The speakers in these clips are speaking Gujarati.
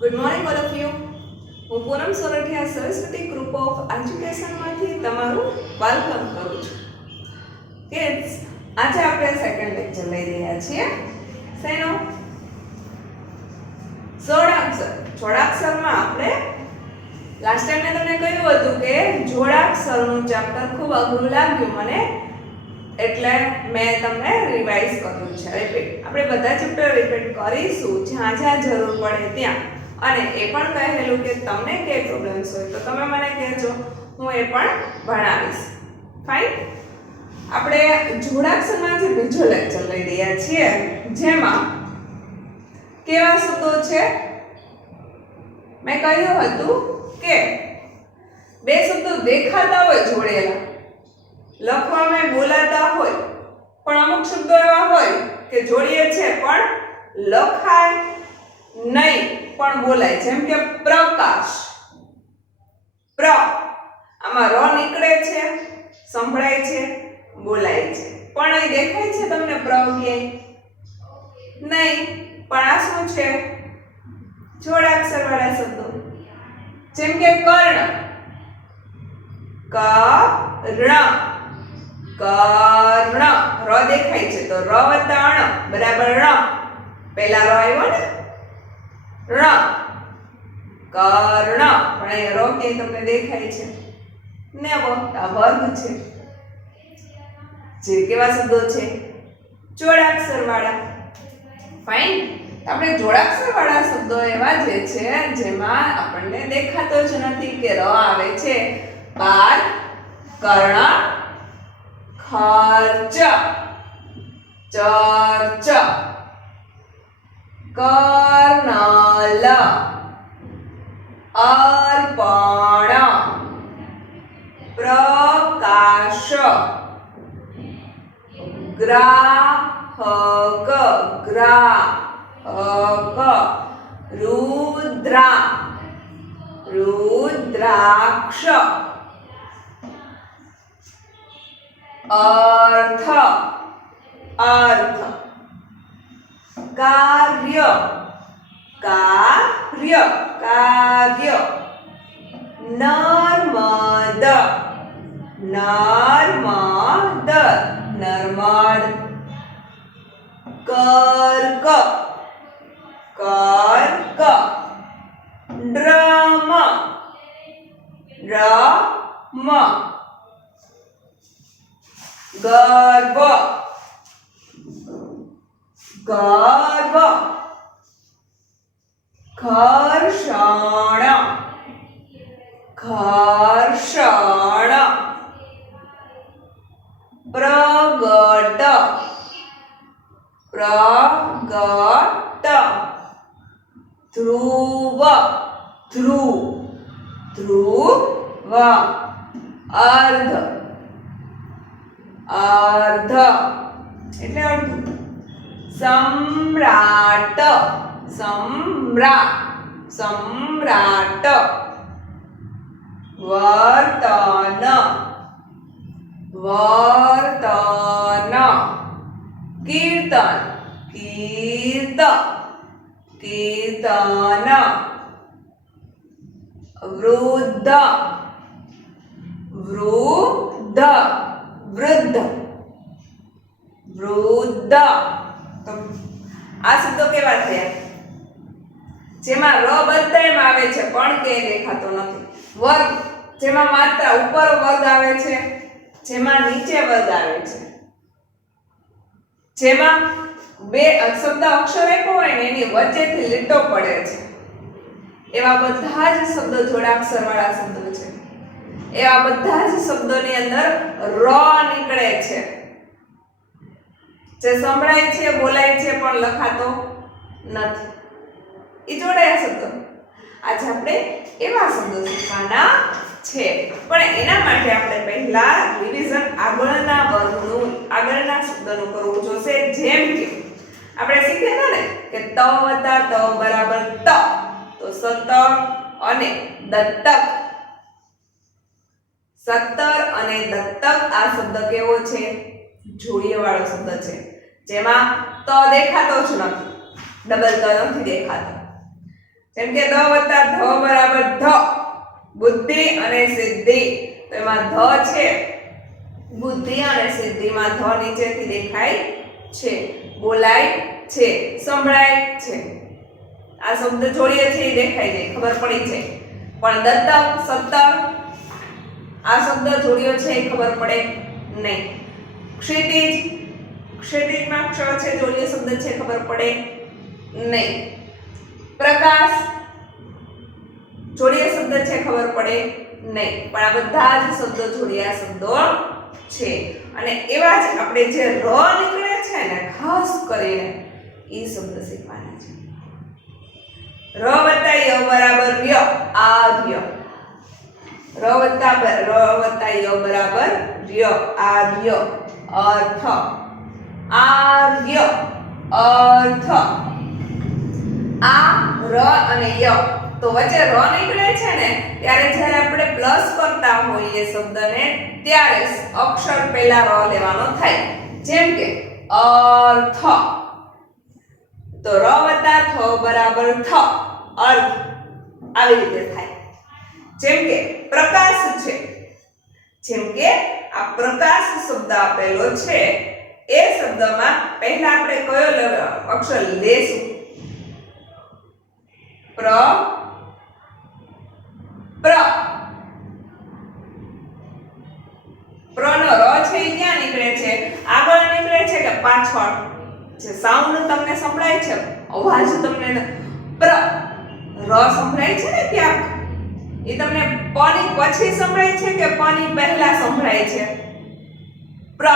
Good morning all of you. હું પૂનમ સોરઠિયા સરસ્વતી ગ્રુપ ઓફ એજ્યુકેશનમાંથી તમારું વેલકમ કરું છું. કિડ્સ, આજે આપણે સેકન્ડ લેક્ચર લઈ રહ્યા છીએ. શેનો? જોડાક્ષર. જોડાક્ષરમાં આપણે લાસ્ટ ટાઈમ મેં તમને કહ્યું હતું કે જોડાક્ષરનું ચેપ્ટર ખૂબ અઘરું લાગ્યું મને, એટલે મેં તમને રિવાઇઝ કર્યું છે. રિપીટ આપણે બધા ચેપ્ટર રિપીટ કરીશું જ્યાં જ્યાં જરૂર પડે ત્યાં. અને એ પણ કહેલું કે તમને કે પ્રોબ્લેમ્સ હોય તો તમે મને કહેજો, હું એ પણ ભણાવીશ. ફાઇન. આપણે જોડાક્ષરમાં જે બીજો લેક્ચર લઈ રહ્યા છીએ જેમાં કેવા શબ્દો છે મેં કહ્યું હતું કે બે શબ્દો દેખાતા હોય જોડેલા, લખવામાં બોલાતા હોય, પણ અમુક શબ્દો એવા હોય કે જોડીએ છે પણ લખાય નહીં પણ બોલાય. જેમ કે પ્રકાશ. પ્ર આમાં ર નીકળે છે, સંભળાય છે, બોલાય છે, પણ અહીં દેખાય છે તમને પ્ર ક્યાંય નહીં. પણ આ શું છે? જોડાક્ષર વાળા શબ્દો. જેમ કે કર્ણ. કર્ણ. કર્ણ ર દેખાય છે તો ર વત્તા અણ બરાબર ર. પહેલા ર આવ્યો ને, ર. કર્ણ પણ અહીંયા ર ક્યાંય તમને દેખાય છે ને, આ વર્ગ છે. જે કેવા શબ્દો છે? જોડાક્ષર વાળા. ફાઇન. આપણે જોડાક્ષર વાળા શબ્દો એવા જે છે જેમાં આપણને દેખાતો જ નથી કે ર આવે છે. બાર, કર્ણ, ખર્ચ, ચર્ચ, કર્નલ, અર્પણ, પ્રકાશ, ગ્રાહક, ગ્રાહક, રુદ્રા, રુદ્રાક્ષ, अर्थ, अर्थ, कार्य, कार्य, कार्य, नर्मद, नर्मद, नर्मद, कर्क, कर्क, ड्रम, ड्रम, गर्व, गर्व, घर्षण, घर्षण, प्रगट, प्रगट, ध्रुव, ध्रुव, ध्रुव, अर्ध, अर्ध એટલે અડધું. સમ્રાટ, સમ્રાટ, સમ્રાટ, વર્તન, વર્તન, કીર્તન, કીર્તન, કીર્તન, વૃદ્ધ, વૃદ્ધ, વૃદ્ધ, વૃદ્ધ. તો આ શબ્દો કેવા થયા? જેમાં ર બધાયમાં આવે છે પણ કે દેખાતો નથી. વર્ગ, જેમાં માત્ર ઉપર વર્ગ આવે છે, જેમાં નીચે વર્ગ આવે છે, જેમાં બે શબ્દ અક્ષર આપ્યો હોય ને એની વચ્ચેથી લીટો પડે છે, એવા બધા જ શબ્દો જોડાક્ષર વાળા શબ્દો છે. એવા બધા જ શબ્દોની અંદર ર નીકળે છે, જે સંભળાય છે, બોલાય છે પણ લખાતો નથી. એ જોડાયા શબ્દો. આજે આપણે એવા શબ્દો શીખવાના છે, પણ એના માટે આપણે પહેલા રિવિઝન આગળના વર્ગનું, આગળના શબ્દનું કરવું જોશે. જેમ કે આપણે શીખ્યા હતા ને કે ત વત્તા ત બરાબર ત, તો સતર અને દત્તક. સત્તર અને દત્તક આ શબ્દ કેવો છે? જોડીએ વાળો શબ્દ છે, જેમાં ત દેખાતો જ નથી, ડબલ ત નથી દેખાતો. જેમ કે દ વત્તા ધ બરાબર ધ, બુદ્ધિ અને સિદ્ધિ. તો એમાં ધ છે, બુદ્ધિ અને સિદ્ધિમાં ધ નીચેથી દેખાય છે, બોલાય છે, સંભળાય છે. આ શબ્દ જોડીએ છે એ દેખાય છે, ખબર પડી છે. પણ દત્તક, સત્તક આ શબ્દ જોડ્યો છે એ ખબર પડે નહીં. ક્ષિતિજ, ક્ષિતિજમાં ક્ષ છે, જોડ્યો શબ્દ છે, ખબર પડે નહીં. પ્રકાશ, જોડિયા શબ્દ છે, ખબર પડે નહીં. પણ આ બધા જ શબ્દો જોડિયા શબ્દો છે. અને એવા જ આપણે જે ર નીકળે છે ને ખાસ કરીને એ શબ્દ શીખવાના છે. ર વત્તા ય બરાબર ય, આર્ય. ર વત્તા ય બરાબર ય, આર્ય. અર્થ, આર્ય, અર્થ. આ ર અને ય, તો વચ્ચે ર નીકળે છે ને ત્યારે જ્યારે આપણે પ્લસ કરતા હોઈએ શબ્દને ત્યારે અક્ષર પહેલા ર લેવાનો થાય. જેમ કે અર્થ, તો ર વત્તા થ બરાબર થ, અર્થ. આવી રીતે થાય. જેમ કે પ્રકાશ છે, જેમ કે આ પ્રકાશ શબ્દ આપેલો છે એ શબ્દમાં પહેલા આપણે કયો અક્ષર લેશું? પ્ર, પ્ર. પ્ર નો ર છે એ ક્યાં નીકળે છે? આગળ નીકળે છે કે પાછળ? જે સાઉન્ડ તમને સંભળાય છે, અવાજ તમને પ્ર ર સંભળાય છે ને ક્યાંક, એ તમને પ ની પછી સંભળાય છે કે પ ની પહેલા સંભળાય છે? પ્ર.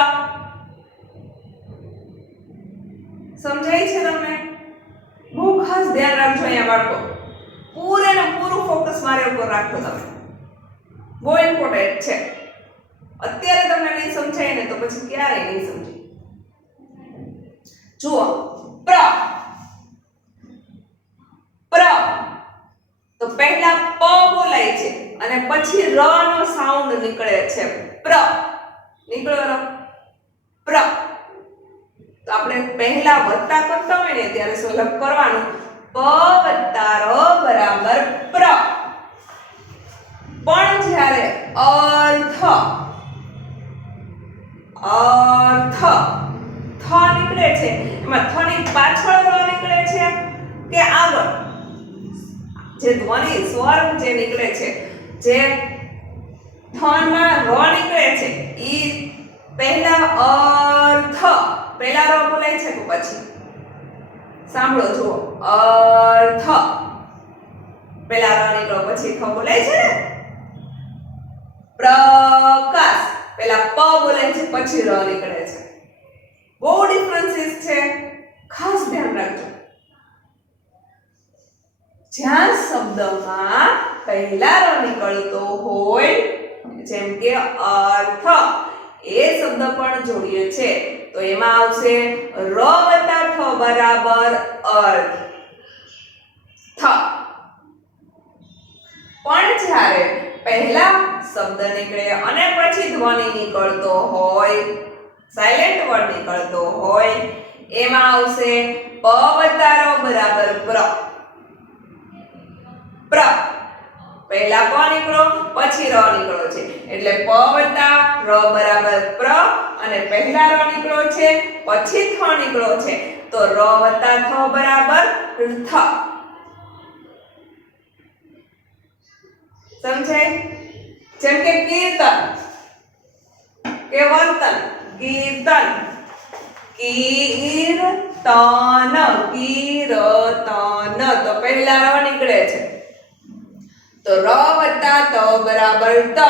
સમજાય છે તમને? બહુ ખાસ ધ્યાન રાખજો અહીંયા બાળકો. પૂરે ને પૂરું ફોકસ મારે ઉપર રાખો તમે. બહુ ઇમ્પોર્ટન્ટ છે. અત્યારે તમને નહીં સમજાય ને તો પછી ક્યારે નહીં સમજાય. જુઓ, પ્ર, પ્ર. તો પહેલા પ બોલાય છે અને પછી ર નો સાઉન્ડ નીકળે છે. પ્ર નીકળ્યો ર, પ્ર. તો આપણે પહેલા વત્તા કરતા હોય ને ત્યારે સુલભ કરવાનું. પ વત્તા ર બરાબર પ્ર. પણ જ્યારે અર્થ, અર્થ થ નીકળે છે એમાં થ ની પાછળ ર નીકળે છે કે આગળ? જે ધ્વનિ સ્વર જે નીકળે છે, જે થ માં ર નીકળે છે ઈ પહેલા અર્થ પહેલા ર બોલાય છે કે પછી? સાંભળો જુઓ, અર્થ પહેલા ર નીકળો પછી થ બોલાય છે ને. પ્રકાશ પહેલા પ બોલાય છે પછી ર નીકળે છે. બહુ ડિફરન્સીસ છે, ખાસ ધ્યાન રાખજો. જ્યાં શબ્દમાં પહેલા ર નીકળતો હોય, જેમ કે અર્થ, એ શબ્દ પણ જોડીએ છે તો એમાં આવશે ર વત્તા થ બરાબર અર્થ, થ. પણ જ્યારે પહેલા શબ્દ નીકળે અને પછી ધ્વનિ નીકળતો હોય, સાયલેન્ટ વર્ડ નીકળતો હોય, એમાં આવશે પ વત્તા ર બરાબર પ્ર. પ્ર પહેલા પ નીકળો પછી ર નીકળો છે એટલે પ વત્તા ર બરાબર પ્ર, અને પહેલા ર નીકળો છે પછી થ નીકળો છે તો ર વત્તા થ બરાબર થ. સમજાય? જેમ કે કીર્તન કે વર્તન. કીર્તન, કીર્તન, કીર્તન. તો પહેલા ર નીકળે છે તો ર વત્તા ત બરાબર ત,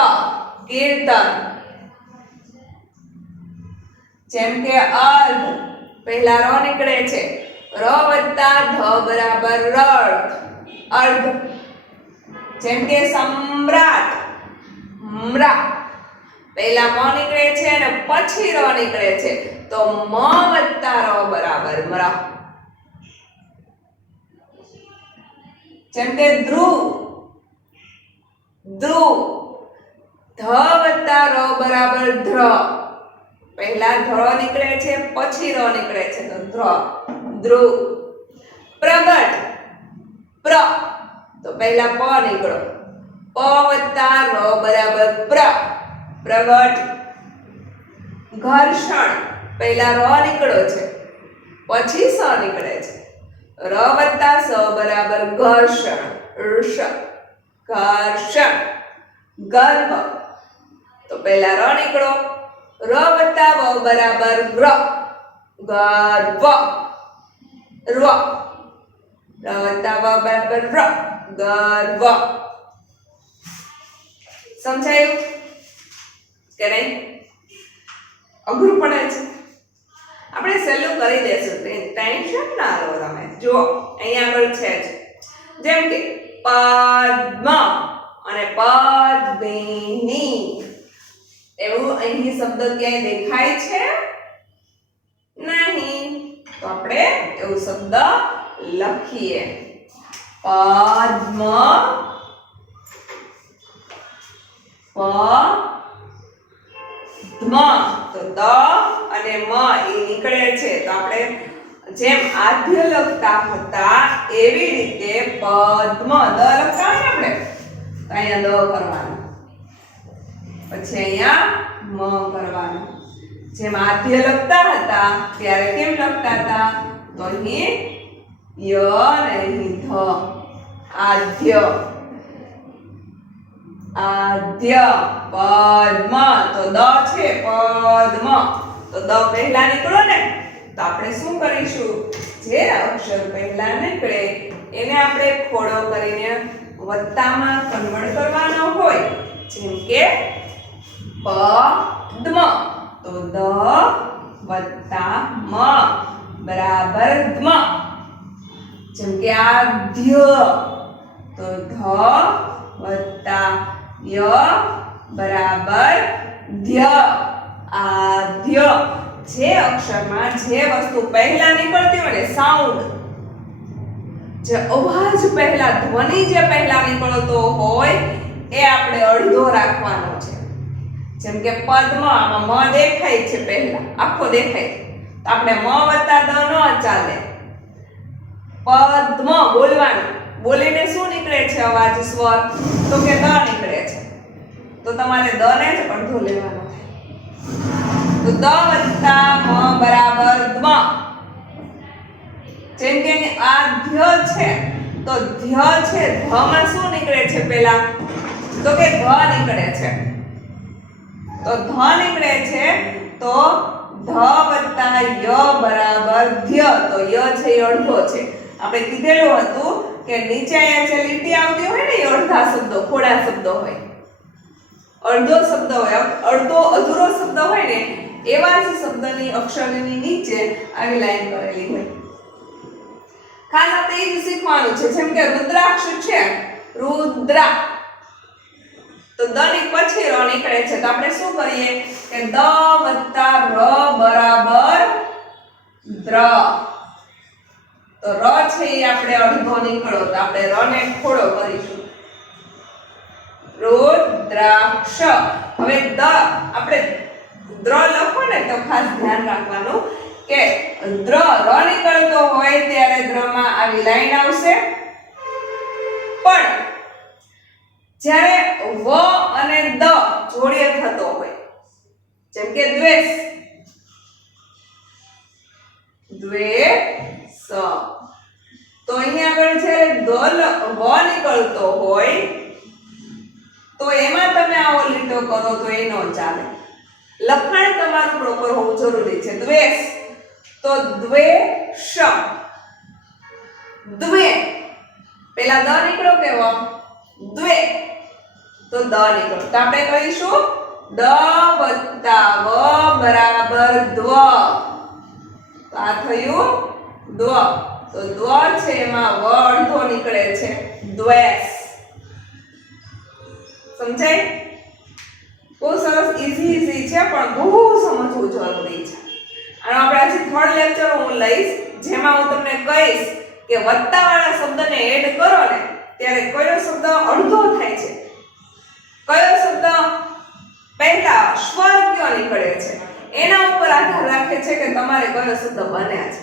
કીર્તન. જેમ કે અર્ધ, પહેલા ર નીકળે છે, ર વત્તા ધ બરાબર રર્થ, અર્ધ. જેમ કે સમ્રાટ, મ્રા. પહેલા મ નીકળે છે અને પછી ર નીકળે છે તો મ વત્તા ર બરાબર મ્ર. જેમ કે ધ્રુવ, ધ્રુવ. ધ વત્તા ર બરાબર ધ્ર. પહેલા ધ નીકળે છે પછી ર નીકળે છે તો ધ્ર, ધ્રુવ. પ્રગટ, પ્ર. તો પહેલા પ નીકળો. પ વત્તા ર બરાબર પ્ર, પ્રગટ. ઘર્ષણ, પહેલા ર નીકળો છે, પછી સ નીકળે છે. ર વત્તા સ બરાબર ઘર્ષણ, ઋષ, ઘર્ષણ. ગર્ભ, તો પહેલા ર નીકળો. ર વત્તા વ બરાબર ગ્ર, ગર્ભ. ર, ર વત્તા વ બરાબર ર, ગર્ભ. સમજાયું કે નહીં? અઘરું પડે છે, આપણે સહેલું કરી દેશું. ટેન્શન ના લો તમે. જો અહીંયા આગળ છે જ, જેમ કે પદ્મ અને પદ્મિની, એવું અહીં શબ્દ ક્યાંય દેખાય છે નહીં, તો આપણે એવું શબ્દ લખીએ. પદ્મ, પદ્મ, તો દ અને મ એ નીકળે છે, તો આપણે જેમ આદ્ય લખતા હતા એવી રીતે પદ્મ, દ લખતા હોય ને આપણે, તો અહીંયા દ કરવાનું, પછી અહીંયા મ કરવાનું. જેમ આદ્ય લખતા હતા ત્યારે કેમ લખતા હતા? તો અહીં ય અને અહીં ધ, આદ્ય, આદ્ય. પદ્મ, તો દ છે, પદ્મ, તો દ પહેલા નીકળો ને, તો આપણે શું કરીશું? જે અક્ષર પહેલા નીકળે એને આપણે ખોડો કરીને વત્તામાં કન્વર્ટ કરવાનો હોય. જેમ કે પદ્મ, તો દ વત્તા મ બરાબર ધ્મ. જેમ કે આદ્ય, તો ધ વત્તા ય બરાબર ધ્ય, આદ્ય. જે અક્ષરમાં જે વસ્તુ પહેલા નીકળતી હોય ને, સાઉન્ડ, જે અવાજ પહેલા, ધ્વનિ જે પહેલા નીકળતો હોય એ આપણે અડધો રાખવાનો છે. જેમ કે પદ્મ, આમાં મ દેખાય છે, પહેલા આખો દેખાય છે, તો આપણે મ વત્તા દ ન ચાલે. પદ્મ બોલવાનું, બોલીને શું નીકળે છે અવાજ, સ્વર, તો કે દ નીકળે છે, તો તમારે દ ને જ અડધો લેવાનો છે. તો દ વત્તા મ બરાબર દ્મ. જેમ કે આ ધ્ય છે, તો ધ્ય છે, ધ માં શું નીકળે છે પહેલા, તો કે ધ નીકળે છે, તો ધ નીકળે છે, તો ધ વત્તા ય બરાબર ધ્ય, તો ય છે એ અડધો છે. આપણે કીધેલું હતું કે નીચે અહીંયા જે લીટી આવતી હોય ને એ અડધા શબ્દો, ખોડા શબ્દો હોય, અડધો શબ્દ હોય, અડધો અધૂરો શબ્દ હોય ને એવા જ શબ્દની અક્ષરની નીચે આવી લાઈન કરેલી હોય. ખાસ આપણે એ જ શીખવાનું છે. જેમ કે રુદ્રાક્ષ છે, રુદ્રા, તો દ ની પછી ર નીકળે છે, તો આપણે શું કરીએ કે દ વત્તા ર બરાબર દ્ર. તો ર છે એ આપણે અડધો નીકળો, તો આપણે ર ને ખોડો કરીશું. રુદ્રાક્ષ. હવે દ આપણે દ્ર લખો ને તો ખાસ ધ્યાન રાખવાનું કે દ્ર, ર નીકળતો હોય ત્યારે દ્રમાં આવી લાઈન આવશે, પણ જ્યારે વ અને દ જોડે થતો હોય, જેમ કે દ્વેષ, દ્વેષ, તો અહીંયા આગળ છે વ નીકળતો હોય તો એમાં તમે આવો લીટો કરો તો એ ન ચાલે. લખાણ તમારું પ્રોપર હોવું જરૂરી છે. દ્વેષ, તો દ્વેષ, દ્વે, પેલા દ નીકળો કે વ, દ્વે, તો દ નીકળો, તો આપણે કહીશું દ વત્તા વ બરાબર દ્વ. તો આ થયું દ્વ, તો દ્વ છે એમાં વ અડધો નીકળે છે, દ્વેષ. સમજાય? બહુ સરસ, ઈઝી છે, પણ બહુ સમજવું જરૂરી છે. અને આપણે આજે થર્ડ લેક્ચર હું લઈશ જેમાં હું તમને કહીશ કે વત્તા વાળા શબ્દને એડ કરો ને ત્યારે કયો શબ્દ અડધો થાય છે, કયો શબ્દ પહેલા સ્વર કયો નીકળે છે, એના ઉપર આધાર રાખે છે કે તમારે કયો શબ્દ બન્યા છે.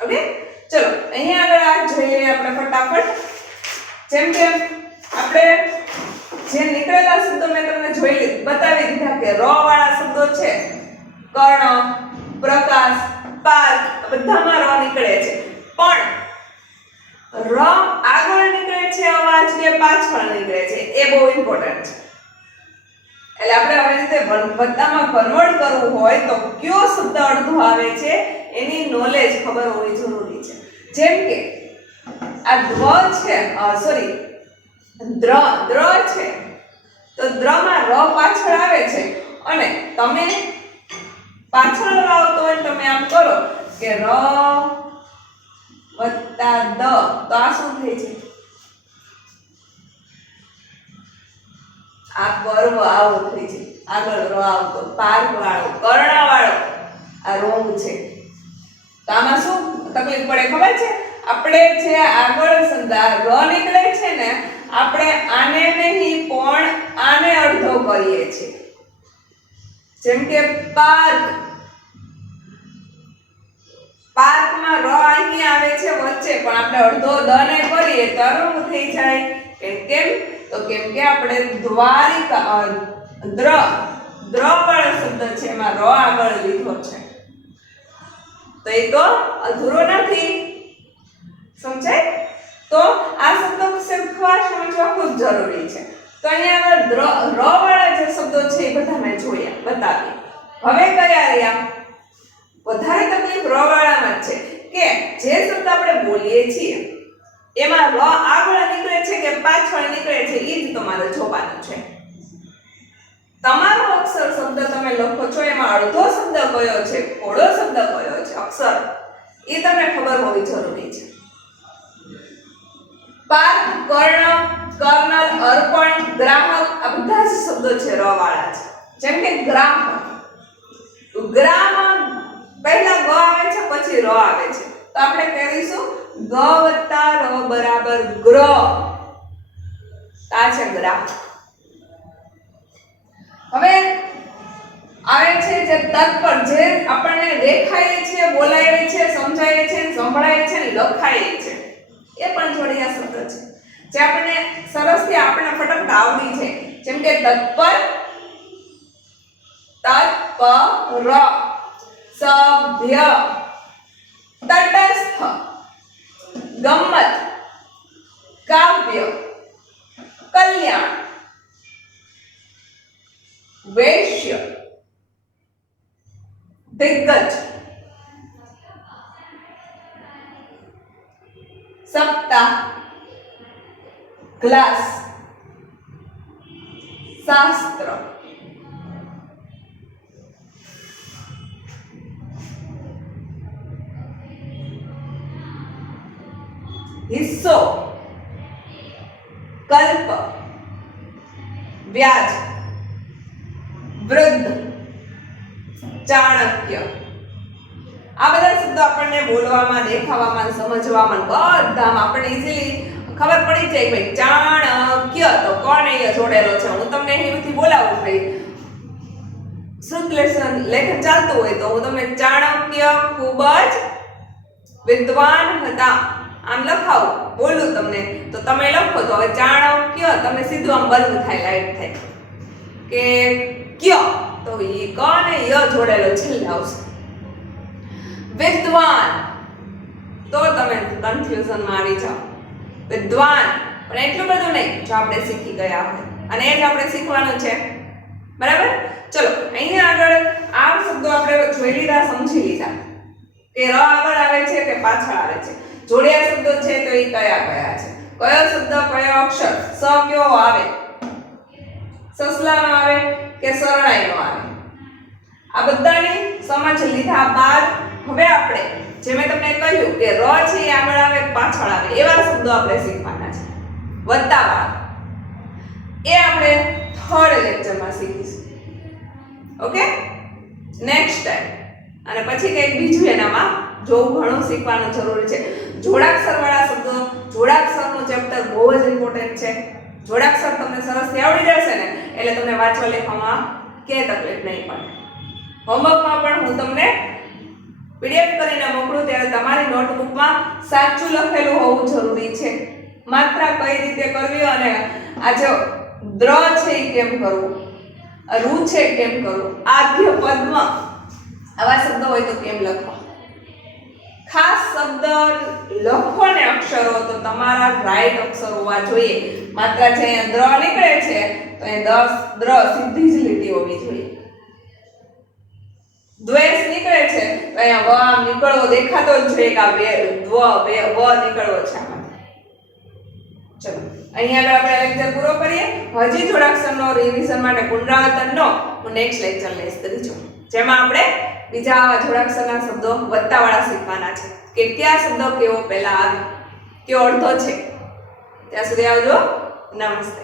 ઓકે, ચલો અહીંયા આગળ આ જોઈએ આપણે આપણે ફટાફટ. જેમ કે આપણે જે નીકળેલા શબ્દો મેં તમને બતાવી દીધા કે ર વાળા શબ્દો છે, કર્ણ, પ્રકાશ, પાર્ક, બધામાં ર નીકળે છે. પણ ર આગળ નીકળે છે અવાજ કે પાછળ નીકળે છે એ બહુ ઇમ્પોર્ટન્ટ છે. એટલે આપણે આવી રીતે બધામાં કન્વર્ટ કરવું હોય તો કયો શબ્દ અડધો આવે છે એની નોલેજ ખબર હોવી જરૂરી છે. જેમ કે આ દ્વ છે, સોરી દ્ર છે, તો દ્રમાં ર પાછળ આવે છે અને તમે પાછળ આવતો હોય તમે આમ કરો કે ર વત્તા દ, તો આ શું થઈ છે? આ પર્વ આવો થઈ છે, આગળ ર આવતો, પાર્ક વાળો, કર્ણ વાળો, આ રોંગ છે. તો આમાં શું તકલીફ પડે ખબર છે? આપણે જે આગળ શબ્દ ર નીકળે છે ને, આપણે આને નહીં પણ આને અડધો કરીએ છીએ. જેમ કે પાર્ક, પાર્કમાં ર અહીં આવે છે વચ્ચે, પણ આપણે અડધો દ ને કરીએ તો શું થઈ જાય? કેમ? તો કેમ કે આપણે દ્વારિકા દ્ર વાળો શબ્દ છે એમાં ર આગળ લીધો છે, તો એ તો અધૂરો નથી. સમજાય? તો આ શબ્દો ખાસ સમજવા ખૂબ જરૂરી છે. તો અહીંયા આગળ ર વાળા જે શબ્દો છે એ બધા મેં જોયા, બતાવી. હવે કયા રહ્યા? વધારે તકલીફ ર વાળામાં છે કે જે શબ્દ આપણે બોલીએ છીએ એમાં ર આગળ નીકળે છે કે પાછળ નીકળે છે એ જ તમારે જોવાનું છે. તમારો અક્ષર શબ્દ તમે લખો છો એમાં અડધો શબ્દ કયો છે, પોળો શબ્દ કયો છે, અક્ષર એ તમને ખબર હોવી જરૂરી છે. પાર્ક, કર્ણ, કર્નલ, અર્પણ, ગ્રાહક આ બધા જ શબ્દો છે ર વાળા છે. જેમ કે ગ્રાહક, ગ્રામાં પહેલા ગ આવે છે પછી ર આવે છે, તો આપણે કહીશું ગ વત્તા ર બરાબર ગ્રહ. આ છે ગ્રાહક. હવે આવે છે જે તત્પર, જે આપણને દેખાય છે, બોલાય છે, સમજાય છે, સંભળાય છે, લખાય છે, એ પણ જોડિયા શબ્દ છે જે આપણને સરસથી આપણને ફટાફટ આવડી છે. જેમ કે તત્પર, તત્પર, સભ્ય, તટસ્થ, ગમ્મત, કાવ્ય, કલ્યાણ, વૈશ્ય, દિગ્ગજ, સપ્તાહ, ગ્લાસ, શાસ્ત્ર, હિસ્સો, કલ્પ, વ્યાજ, વૃદ્ધ, ચાણક્ય. આ બધા શબ્દો આપણને બોલવામાં, દેખાવામાં, સમજવામાં બધામાં આપણને ઈઝીલી ખબર પડી જાય ભાઈ ચાણક્ય તો કોણ એ જોડેલો છે. હું તમને અહીંથી બોલાવું ભાઈ શ્રુત લેખન ચાલતું હોય તો હું તમને ચાણક્ય ખૂબ જ વિદ્વાન હતા આમ લખાવું, બોલું તમને, તો તમે લખો તો હવે ચાણક્ય તમે સીધું આમ બંધ થાય, લાઈટ થાય કે ક્ય, તો ઈ ક ને ય જોડેલો છેલ્લે આવશે. વિદ્વાન તો તમે કન્ફ્યુઝનમાં આવી જાઓ. વિદ્વાન પણ એટલું બધું નહીં જો આપણે શીખી ગયા હોય, અને એ જ આપણે શીખવાનું છે. બરાબર? ચલો અહીંયા આગળ આ શબ્દો આપણે જોઈ લીધા, સમજી લીધા કે ર આગળ આવે છે કે પાછળ આવે છે. જોડિયા શબ્દો છે તો એ કયા કયા છે, કયો શબ્દ કયો અક્ષર, સ કયો આવે, સસલાનો આવે કે શરણાઈનો આવે, આ બધાની સમજ લીધા બાદ હવે આપણે જે મેં તમને કહ્યું કે ર છે એ આગળ આવે પાછળ આવે એવા શબ્દો આપણે શીખવાના છે. વત્તાવાળા એ આપણે થર્ડ લેક્ચરમાં શીખીશું. Okay, next time. અને પછી કંઈક બીજું એનામાં જોવું ઘણું શીખવાનું જરૂરી છે. જોડાક્ષર વાળા શબ્દો, જોડાક્ષરનું ચેપ્ટર બહુ જ ઇમ્પોર્ટન્ટ છે. જોડાક્ષર તમને સરસથી આવડી જશે ને એટલે તમને વાંચવા લખવામાં કે તકલીફ નહીં પડે. હોમવર્કમાં પણ હું તમને પીડીએફ કરીને મોકલું ત્યારે તમારી નોટબુકમાં સાચું લખેલું હોવું જરૂરી છે. માત્રા કઈ રીતે કરવી અને આ જો દ્ર છે એ કેમ કરવું, રૂ છે કેમ કરવું, આદ્ય પદમાં આવા શબ્દ હોય તો કેમ લખવા. ખાસ શબ્દ લખો ને અક્ષરો તો તમારા રાઈટ અક્ષર હોવા જોઈએ. માત્રા છે અહીંયા દ્ર નીકળે છે તો એ દ્ર સીધી જ લીટી હોવી જોઈએ. દ્વેષ નીકળે છે તો અહીંયા વ આમ નીકળવો દેખાતો જ જોઈએ કે આ વ નીકળવો છે આમાં. ચલો અહીંયા આગળ આપણે લેક્ચર પૂરો કરીએ. હજી જોડાક્ષરનો રિવિઝન માટે પુનરાવર્તનનો હું નેક્સ્ટ લેક્ચર લઈશ ત્રીજો, જેમાં આપણે બીજા આવા જોડાક્ષરના શબ્દો વત્તાવાળા શીખવાના છે કે કયા શબ્દ કેવો પહેલા આવે, કયો અડધો છે. ત્યાં સુધી આવજો. નમસ્તે.